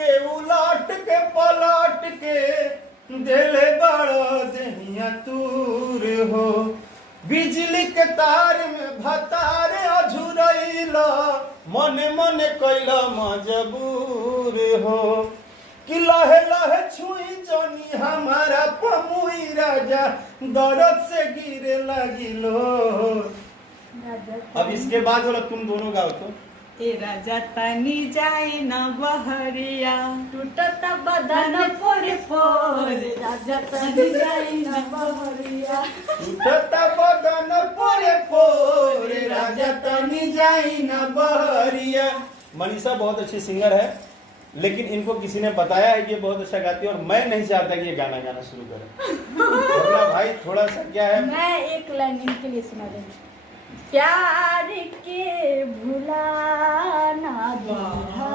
के उलाट के पलट के दिले बड़ा दहिया तूर हो। बिजली के तार में भतार अझुरैला मने मने कैला मजबूर हो। कि लहे लहे छुई जनी हमारा पमुई राजा दर्द से गिरे लगिलो। अब इसके बाद वाला तुम दोनों गाओ तो। ए राजा तनी जाए न बहरिया टूटत बदन फोर फोर राजा तनी जाए न बहरिया टूटत बदन फोर फोर राजा तनी जाए न बहरिया। मनीषा बहुत अच्छी सिंगर है, लेकिन इनको किसी ने बताया है कि ये बहुत अच्छा गाती है और मैं नहीं चाहता कि ये गाना गाना शुरू करें। वरना भाई थोड़ा सा क्या है, मैं एक लाइन इनके लिए सुना दूंगी। प्यार के भुलाना दिया,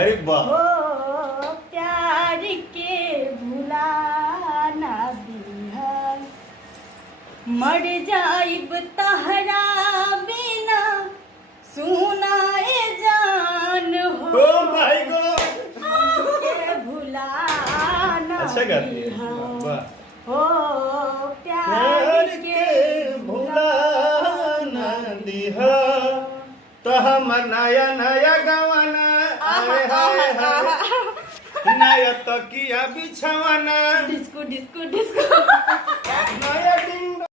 अरे वाह, ओ प्यार के भुलाना दिया, मर जाइब तहरा बिना सुनाए जान हो। ओ माय गॉड, के भुलाना अच्छा गाती है, दिया, वाह। ओ प्यार के भुलाना दिहा तो हम नया नया गवाना आए हाय हाय नया तकिया बिछवाना डिस्को डिस्को डिस्को नया